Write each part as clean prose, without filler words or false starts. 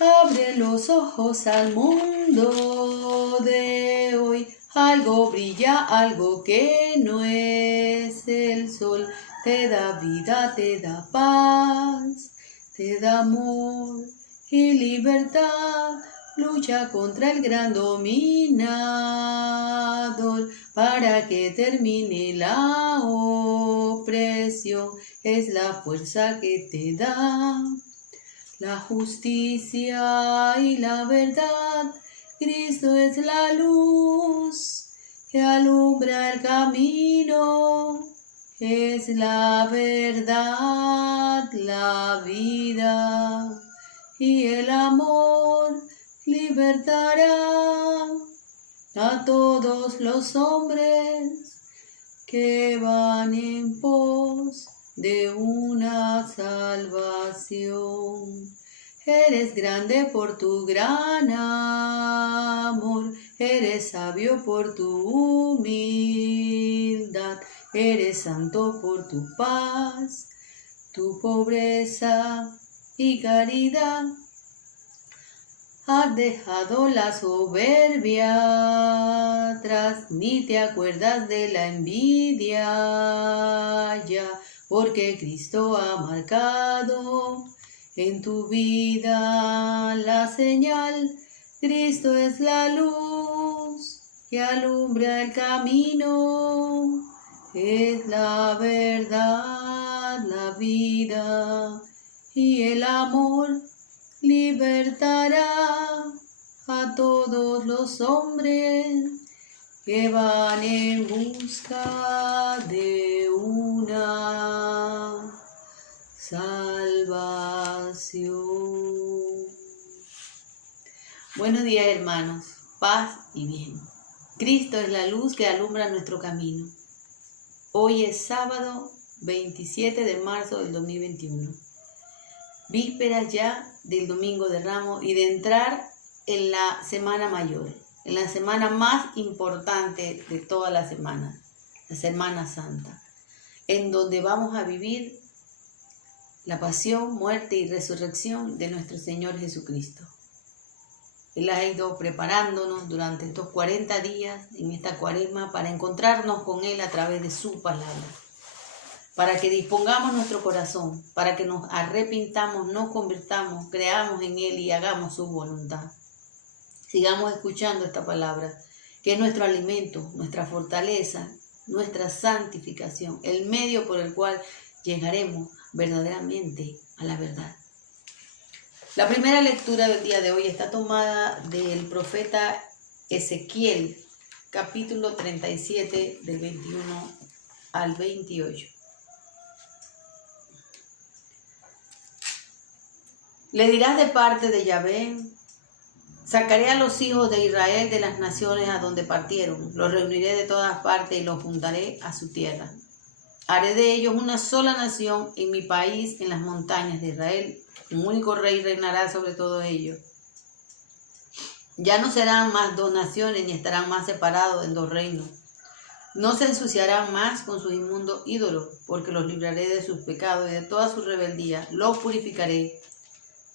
Abre los ojos al mundo de hoy. Algo brilla, algo que no es el sol. Te da vida, te da paz, te da amor y libertad. Lucha contra el gran dominador para que termine la opresión. Es la fuerza que te da la justicia y la verdad. Cristo es la luz que alumbra el camino. Es la verdad, la vida y el amor libertará a todos los hombres que van en pos de una salvación. Eres grande por tu gran amor, eres sabio por tu humildad, eres santo por tu paz, tu pobreza y caridad. Has dejado la soberbia atrás, ni te acuerdas de la envidia ya, porque Cristo ha marcado en tu vida la señal. Cristo es la luz que alumbra el camino, es la verdad, la vida y el amor. Libertará a todos los hombres que van en busca de una salvación. Buenos días, hermanos, paz y bien. Cristo es la luz que alumbra nuestro camino. Hoy es sábado 27 de marzo del 2021. Vísperas ya del Domingo de Ramos y de entrar en la Semana Mayor, en la semana más importante de toda la semana, la Semana Santa, en donde vamos a vivir la pasión, muerte y resurrección de nuestro Señor Jesucristo. Él ha ido preparándonos durante estos 40 días en esta cuaresma para encontrarnos con Él a través de su palabra, para que dispongamos nuestro corazón, para que nos arrepintamos, nos convirtamos, creamos en Él y hagamos su voluntad. Sigamos escuchando esta palabra, que es nuestro alimento, nuestra fortaleza, nuestra santificación, el medio por el cual llegaremos verdaderamente a la verdad. La primera lectura del día de hoy está tomada del profeta Ezequiel, capítulo 37, del 21 al 28. Le dirás de parte de Yahvé: sacaré a los hijos de Israel de las naciones a donde partieron, los reuniré de todas partes y los juntaré a su tierra. Haré de ellos una sola nación en mi país, en las montañas de Israel. Un único rey reinará sobre todo ellos. Ya no serán más dos naciones, ni estarán más separados en dos reinos. No se ensuciarán más con sus inmundos ídolos, porque los libraré de sus pecados y de toda su rebeldía. Los purificaré.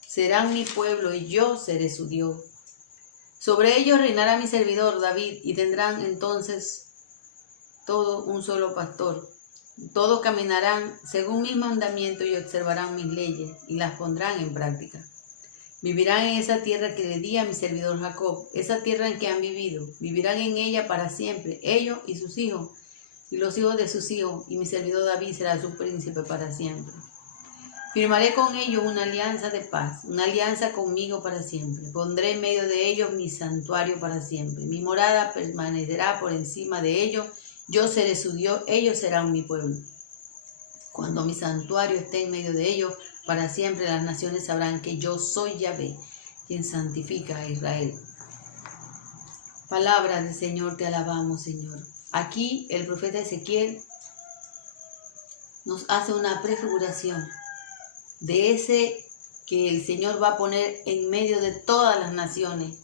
Serán mi pueblo y yo seré su Dios. Sobre ellos reinará mi servidor David, y tendrán entonces todo un solo pastor. Todos caminarán según mis mandamientos y observarán mis leyes y las pondrán en práctica. Vivirán en esa tierra que le di a mi servidor Jacob, esa tierra en que han vivido. Vivirán en ella para siempre, ellos y sus hijos, y los hijos de sus hijos, y mi servidor David será su príncipe para siempre. Firmaré con ellos una alianza de paz, una alianza conmigo para siempre. Pondré en medio de ellos mi santuario para siempre. Mi morada permanecerá por encima de ellos. Yo seré su Dios, ellos serán mi pueblo. Cuando mi santuario esté en medio de ellos, para siempre las naciones sabrán que yo soy Yahvé, quien santifica a Israel. Palabra del Señor, te alabamos, Señor. Aquí el profeta Ezequiel nos hace una prefiguración de ese que el Señor va a poner en medio de todas las naciones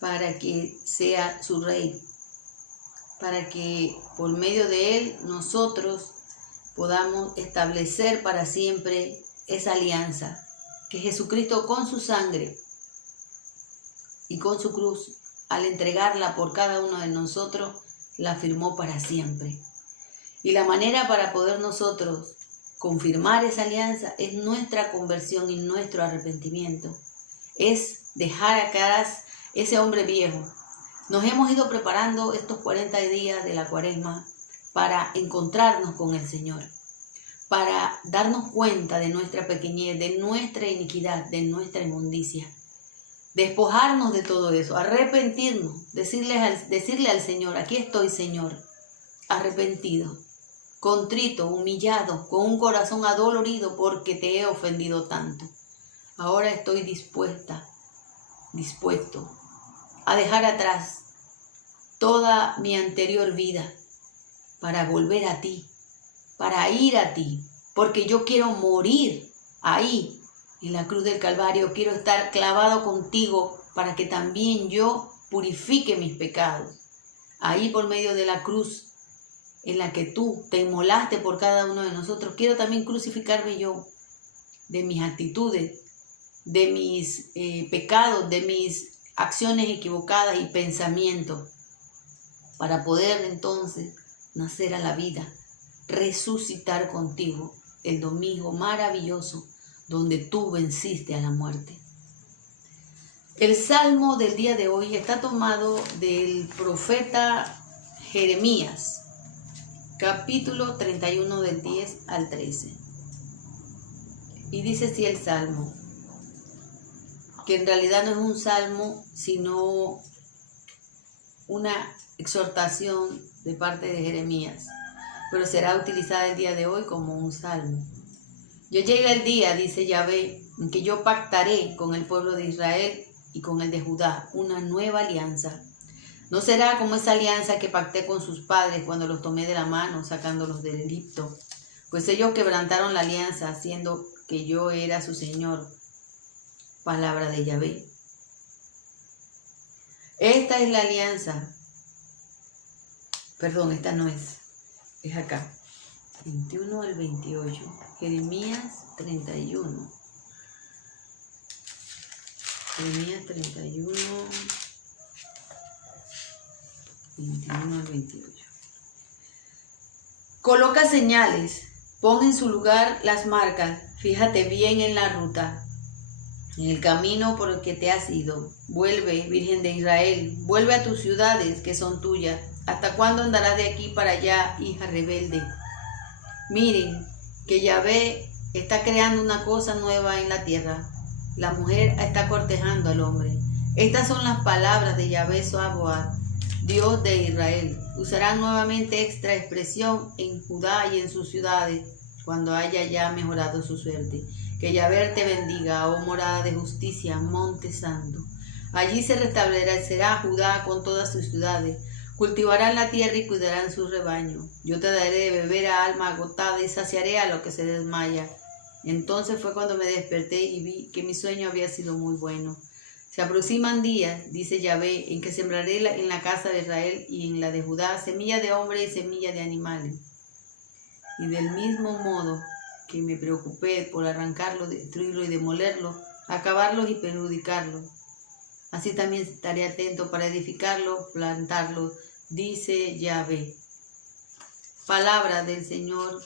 para que sea su rey, para que por medio de él nosotros podamos establecer para siempre esa alianza, que Jesucristo con su sangre y con su cruz, al entregarla por cada uno de nosotros, la firmó para siempre. Y la manera para poder nosotros confirmar esa alianza es nuestra conversión y nuestro arrepentimiento. Es dejar atrás ese hombre viejo. Nos hemos ido preparando estos 40 días de la Cuaresma para encontrarnos con el Señor, para darnos cuenta de nuestra pequeñez, de nuestra iniquidad, de nuestra inmundicia. Despojarnos de todo eso, arrepentirnos, decirle al Señor, aquí estoy, Señor, arrepentido, contrito, humillado, con un corazón adolorido porque te he ofendido tanto. Ahora estoy dispuesto a dejar atrás toda mi anterior vida para volver a ti, para ir a ti, porque yo quiero morir ahí en la cruz del Calvario, quiero estar clavado contigo para que también yo purifique mis pecados. Ahí por medio de la cruz en la que tú te inmolaste por cada uno de nosotros, quiero también crucificarme yo de mis actitudes, de mis pecados, de mis acciones equivocadas y pensamientos, para poder entonces nacer a la vida, resucitar contigo el domingo maravilloso donde tú venciste a la muerte. El salmo del día de hoy está tomado del profeta Jeremías, capítulo 31 del 10 al 13. Y dice así el salmo, que en realidad no es un salmo, sino una exhortación de parte de Jeremías, pero será utilizada el día de hoy como un salmo. Yo llega el día, dice Yahvé, en que yo pactaré con el pueblo de Israel y con el de Judá una nueva alianza. No será como esa alianza que pacté con sus padres cuando los tomé de la mano sacándolos del Egipto, pues ellos quebrantaron la alianza haciendo que yo era su Señor. Palabra de Yahvé. Esta es la alianza. Perdón, esta no es. Es acá. 21 al 28. Jeremías 31. Jeremías 31. 21 al 28. Coloca señales. Pon en su lugar las marcas. Fíjate bien en la ruta, en el camino por el que te has ido. Vuelve, Virgen de Israel, vuelve a tus ciudades que son tuyas. ¿Hasta cuándo andarás de aquí para allá, hija rebelde? Miren que Yahvé está creando una cosa nueva en la tierra. La mujer está cortejando al hombre. Estas son las palabras de Yahvé Sabaoth, Dios de Israel. Usará nuevamente esta expresión en Judá y en sus ciudades cuando haya ya mejorado su suerte. Que Yahvé te bendiga, oh morada de justicia, monte santo. Allí se restablecerá Judá con todas sus ciudades. Cultivarán la tierra y cuidarán su rebaño. Yo te daré de beber a alma agotada y saciaré a lo que se desmaya. Entonces fue cuando me desperté y vi que mi sueño había sido muy bueno. Se aproximan días, dice Yahvé, en que sembraré en la casa de Israel y en la de Judá semilla de hombre y semilla de animales. Y del mismo modo que me preocupé por arrancarlo, destruirlo y demolerlo, acabarlos y perjudicarlos, así también estaré atento para edificarlo, plantarlo, dice Yahvé. Palabra del Señor,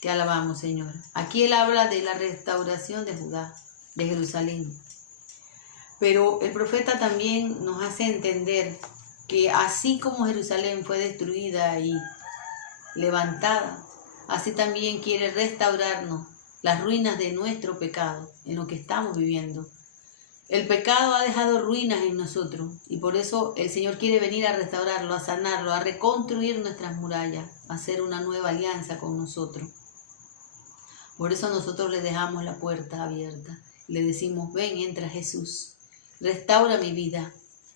te alabamos, Señor. Aquí él habla de la restauración de Judá, de Jerusalén. Pero el profeta también nos hace entender que así como Jerusalén fue destruida y levantada, así también quiere restaurarnos las ruinas de nuestro pecado, en lo que estamos viviendo. El pecado ha dejado ruinas en nosotros y por eso el Señor quiere venir a restaurarlo, a sanarlo, a reconstruir nuestras murallas, a hacer una nueva alianza con nosotros. Por eso nosotros le dejamos la puerta abierta. Le decimos, ven, entra Jesús, restaura mi vida,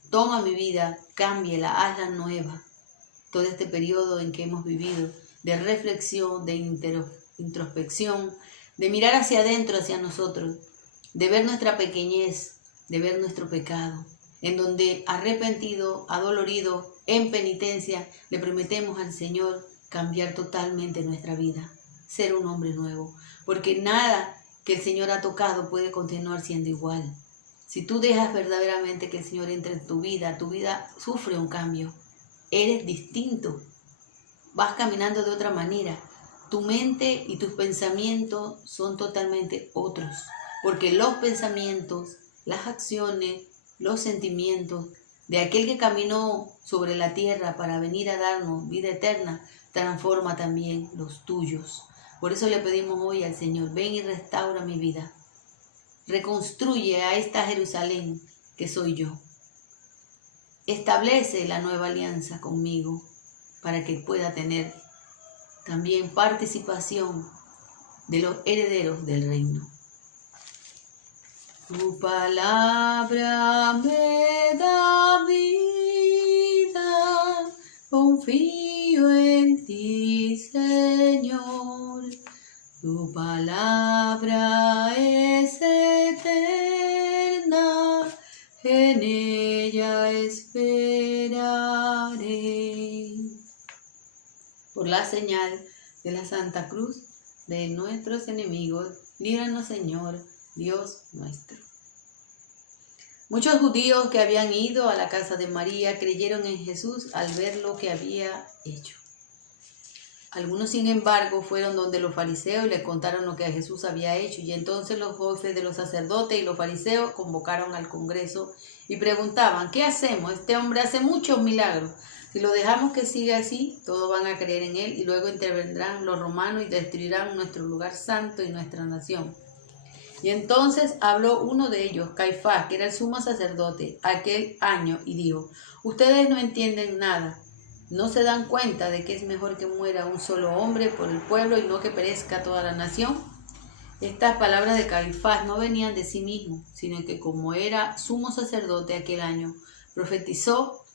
toma mi vida, cámbiala, hazla nueva. Todo este periodo en que hemos vivido de reflexión, de introspección, de mirar hacia adentro, hacia nosotros, de ver nuestra pequeñez, de ver nuestro pecado, en donde arrepentido, adolorido, en penitencia, le prometemos al Señor cambiar totalmente nuestra vida, ser un hombre nuevo, porque nada que el Señor ha tocado puede continuar siendo igual. Si tú dejas verdaderamente que el Señor entre en tu vida sufre un cambio. Eres distinto. Vas caminando de otra manera. Tu mente y tus pensamientos son totalmente otros. Porque los pensamientos, las acciones, los sentimientos de aquel que caminó sobre la tierra para venir a darnos vida eterna, transforma también los tuyos. Por eso le pedimos hoy al Señor, ven y restaura mi vida. Reconstruye a esta Jerusalén que soy yo. Establece la nueva alianza conmigo para que pueda tener también participación de los herederos del reino. Tu palabra me da vida, confío en ti, Señor. Tu palabra es eterna, en ella esperaré. Por la señal de la Santa Cruz de nuestros enemigos, líbranos, Señor, Dios nuestro. Muchos judíos que habían ido a la casa de María creyeron en Jesús al ver lo que había hecho. Algunos, sin embargo, fueron donde los fariseos y les contaron lo que Jesús había hecho. Y entonces los jefes de los sacerdotes y los fariseos convocaron al Congreso y preguntaban, ¿qué hacemos? Este hombre hace muchos milagros. Si lo dejamos que siga así, todos van a creer en él y luego intervendrán los romanos y destruirán nuestro lugar santo y nuestra nación. Y entonces habló uno de ellos, Caifás, que era el sumo sacerdote, aquel año, y dijo, ustedes no entienden nada. ¿No se dan cuenta de que es mejor que muera un solo hombre por el pueblo y no que perezca toda la nación? Estas palabras de Caifás no venían de sí mismo, sino que como era sumo sacerdote aquel año, profetizó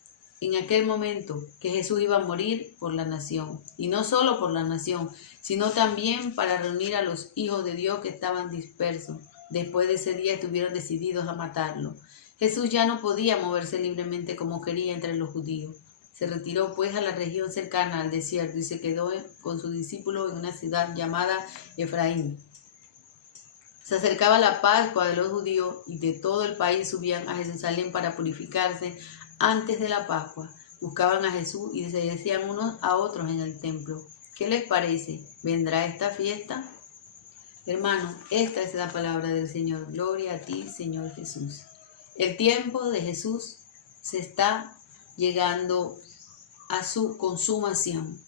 en aquel momento que Jesús iba a morir por la nación. Y no solo por la nación, sino también para reunir a los hijos de Dios que estaban dispersos. Después de ese día estuvieron decididos a matarlo. Jesús ya no podía moverse libremente como quería entre los judíos. Se retiró pues a la región cercana al desierto y se quedó con sus discípulos en una ciudad llamada Efraín. Se acercaba la Pascua de los judíos y de todo el país subían a Jerusalén para purificarse antes de la Pascua. Buscaban a Jesús y se decían unos a otros en el templo, ¿qué les parece? ¿Vendrá esta fiesta? Hermano, esta es la palabra del Señor. Gloria a ti, Señor Jesús. El tiempo de Jesús se está llegando a su consumación.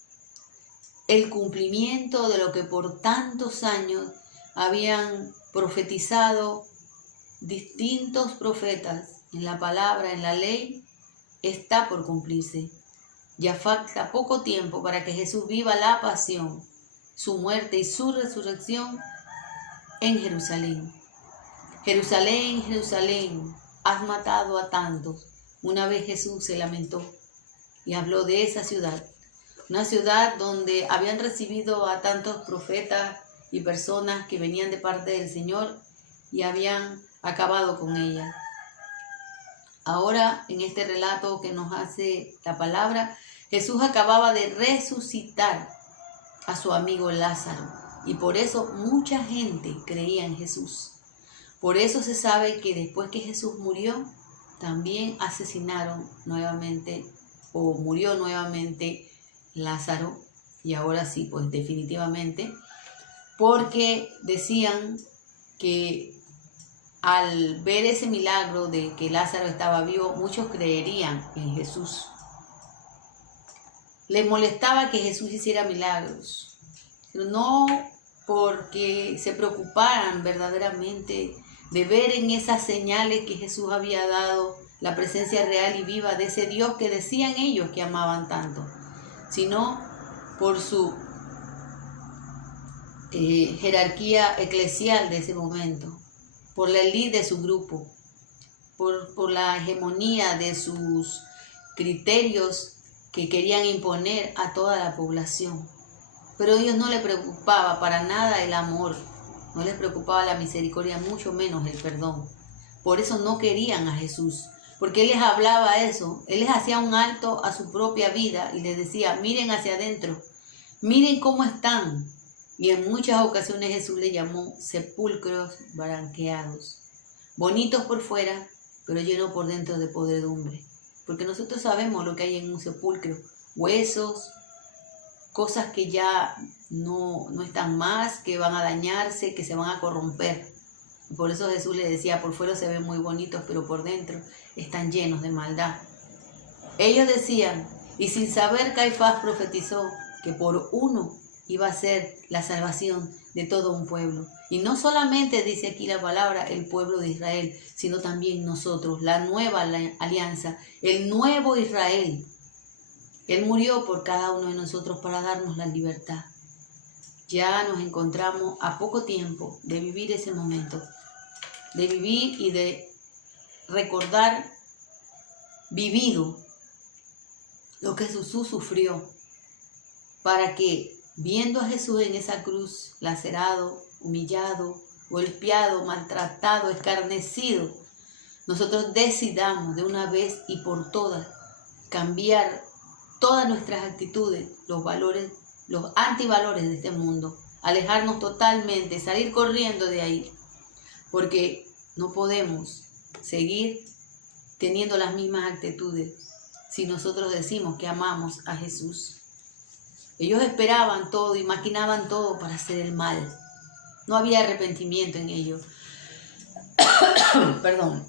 El cumplimiento de lo que por tantos años habían profetizado distintos profetas en la palabra, en la ley, está por cumplirse. Ya falta poco tiempo para que Jesús viva la pasión, su muerte y su resurrección en Jerusalén. Jerusalén, Jerusalén, has matado a tantos. Una vez Jesús se lamentó y habló de esa ciudad, una ciudad donde habían recibido a tantos profetas y personas que venían de parte del Señor y habían acabado con ella. Ahora, en este relato que nos hace la palabra, Jesús acababa de resucitar a su amigo Lázaro y por eso mucha gente creía en Jesús. Por eso se sabe que después que Jesús murió, también asesinaron nuevamente o murió nuevamente Lázaro, y ahora sí, pues definitivamente, porque decían que al ver ese milagro de que Lázaro estaba vivo, muchos creerían en Jesús. Les molestaba que Jesús hiciera milagros, pero no porque se preocuparan verdaderamente de ver en esas señales que Jesús había dado la presencia real y viva de ese Dios que decían ellos que amaban tanto, sino por su jerarquía eclesial de ese momento, por la élite de su grupo, por la hegemonía de sus criterios que querían imponer a toda la población. Pero a ellos no les preocupaba para nada el amor, no les preocupaba la misericordia, mucho menos el perdón. Por eso no querían a Jesús, porque Él les hablaba eso. Él les hacía un alto a su propia vida y les decía, miren hacia adentro, miren cómo están. Y en muchas ocasiones Jesús le llamó sepulcros branqueados. bonitos por fuera, pero llenos por dentro de podredumbre. Porque nosotros sabemos lo que hay en un sepulcro, huesos, cosas que ya no están más, que van a dañarse, que se van a corromper. Por eso Jesús le decía, por fuera se ven muy bonitos, pero por dentro están llenos de maldad. Ellos decían, y sin saber Caifás profetizó que por uno iba a ser la salvación de todo un pueblo. Y no solamente dice aquí la palabra el pueblo de Israel, sino también nosotros, la nueva alianza, el nuevo Israel. Él murió por cada uno de nosotros para darnos la libertad. Ya nos encontramos a poco tiempo de vivir ese momento, de vivir y de recordar vivido lo que Jesús sufrió, para que, viendo a Jesús en esa cruz, lacerado, humillado, golpeado, maltratado, escarnecido, nosotros decidamos de una vez y por todas cambiar todas nuestras actitudes, los valores, los antivalores de este mundo, alejarnos totalmente, salir corriendo de ahí, porque no podemos seguir teniendo las mismas actitudes si nosotros decimos que amamos a Jesús. Ellos esperaban todo y maquinaban todo para hacer el mal. No había arrepentimiento en ellos. Perdón.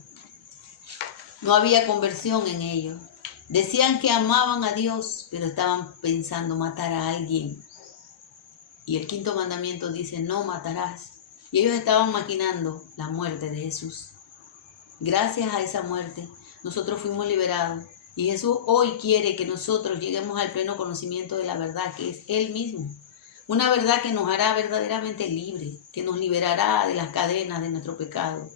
No había conversión en ellos. Decían que amaban a Dios, pero estaban pensando matar a alguien. Y el 5.º mandamiento dice, no matarás. Y ellos estaban maquinando la muerte de Jesús. Gracias a esa muerte, nosotros fuimos liberados. Y Jesús hoy quiere que nosotros lleguemos al pleno conocimiento de la verdad, que es Él mismo. Una verdad que nos hará verdaderamente libres, que nos liberará de las cadenas de nuestro pecado.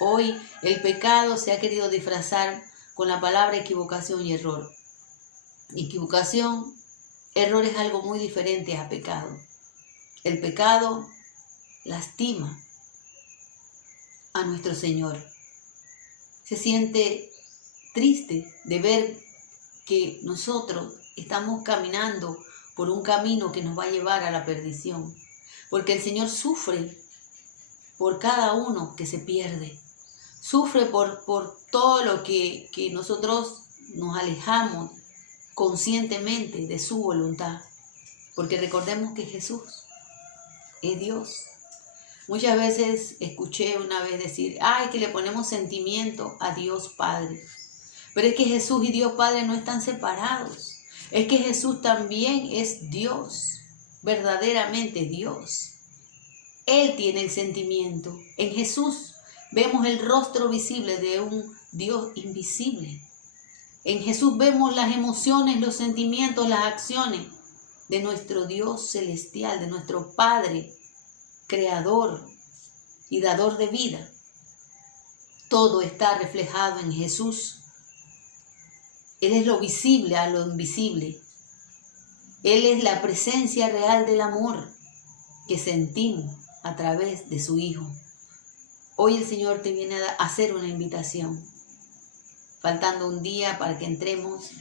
Hoy el pecado se ha querido disfrazar con la palabra equivocación y error. Equivocación, error es algo muy diferente a pecado. El pecado lastima a nuestro Señor. Se siente triste de ver que nosotros estamos caminando por un camino que nos va a llevar a la perdición. Porque el Señor sufre por cada uno que se pierde. Sufre por todo lo que nosotros nos alejamos conscientemente de su voluntad. Porque recordemos que Jesús es Dios. Muchas veces escuché una vez decir, ay, que le ponemos sentimiento a Dios Padre. Pero es que Jesús y Dios Padre no están separados. Es que Jesús también es Dios, verdaderamente Dios. Él tiene el sentimiento. En Jesús vemos el rostro visible de un Dios invisible. En Jesús vemos las emociones, los sentimientos, las acciones de nuestro Dios celestial, de nuestro Padre, creador y dador de vida. Todo está reflejado en Jesús. Él es lo visible a lo invisible. Él es la presencia real del amor que sentimos a través de su Hijo. Hoy el Señor te viene a hacer una invitación, faltando un día para que entremos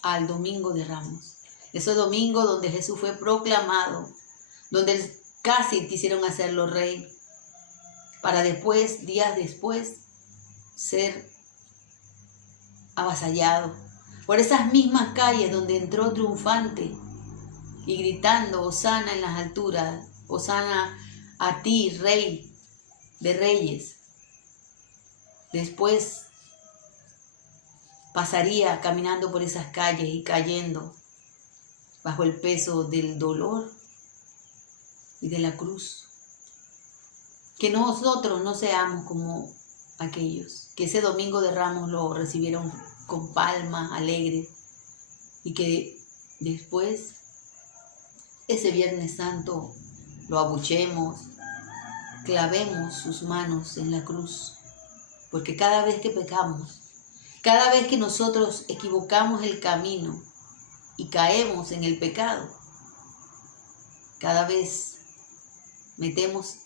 al Domingo de Ramos. Ese domingo donde Jesús fue proclamado, donde casi quisieron hacerlo rey, para después, días después, ser avasallado por esas mismas calles donde entró triunfante y gritando, Hosana en las alturas, Hosana a ti, Rey de Reyes. Después pasaría caminando por esas calles y cayendo bajo el peso del dolor y de la cruz. Que nosotros no seamos como aquellos, que ese Domingo de Ramos lo recibieron con palmas, alegres, y que después, ese Viernes Santo, lo abuchemos, clavemos sus manos en la cruz, porque cada vez que pecamos, cada vez que nosotros equivocamos el camino y caemos en el pecado, cada vez metemos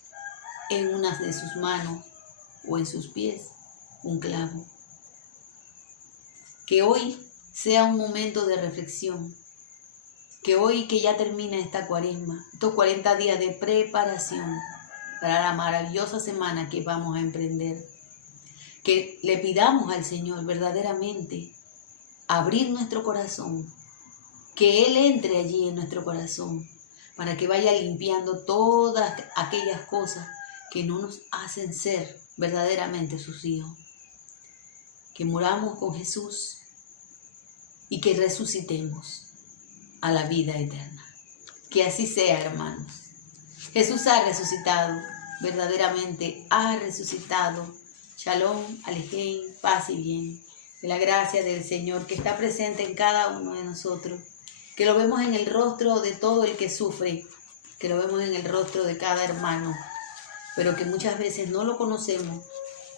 en una de sus manos o en sus pies un clavo. Que hoy sea un momento de reflexión, que hoy que ya termina esta cuaresma, estos 40 días de preparación para la maravillosa semana que vamos a emprender, que le pidamos al Señor verdaderamente abrir nuestro corazón, que Él entre allí en nuestro corazón, para que vaya limpiando todas aquellas cosas que no nos hacen ser verdaderamente sus hijos. Que muramos con Jesús y que resucitemos a la vida eterna. Que así sea, hermanos. Jesús ha resucitado, verdaderamente ha resucitado. Shalom, Alejem, paz y bien. De la gracia del Señor que está presente en cada uno de nosotros. Que lo vemos en el rostro de todo el que sufre. Que lo vemos en el rostro de cada hermano. Pero que muchas veces no lo conocemos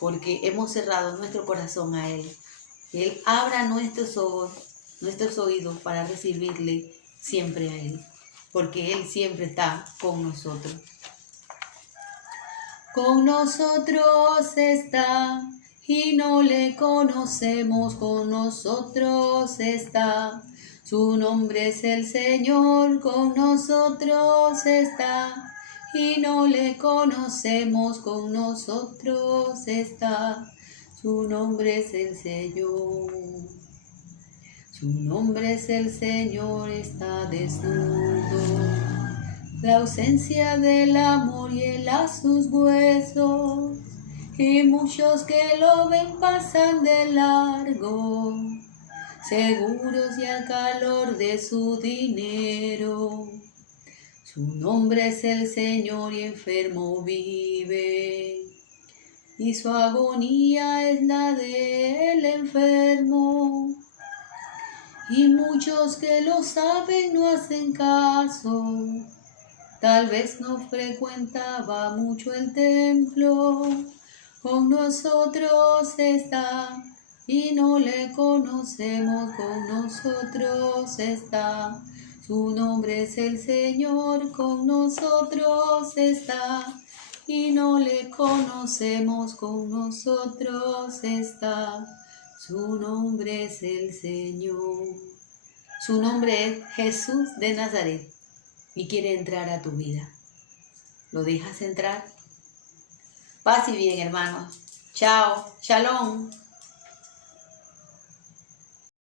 porque hemos cerrado nuestro corazón a Él. Que Él abra nuestros ojos, nuestros oídos para recibirle siempre a Él. Porque Él siempre está con nosotros. Con nosotros está y no le conocemos, con nosotros está. Su nombre es el Señor, con nosotros está y no le conocemos, con nosotros está. Su nombre es el Señor. Su nombre es el Señor, está desnudo. La ausencia del amor hiela sus huesos, y muchos que lo ven pasan de largo, seguros y al calor de su dinero. Su nombre es el Señor y enfermo vive, y su agonía es la del enfermo. Y muchos que lo saben no hacen caso. Tal vez no frecuentaba mucho el templo, con nosotros está y no le conocemos, con nosotros está. Su nombre es el Señor, con nosotros está y no le conocemos, con nosotros está. Su nombre es el Señor. Su nombre es Jesús de Nazaret. Y quiere entrar a tu vida. ¿Lo dejas entrar? Paz y bien, hermanos. Chao. Shalom.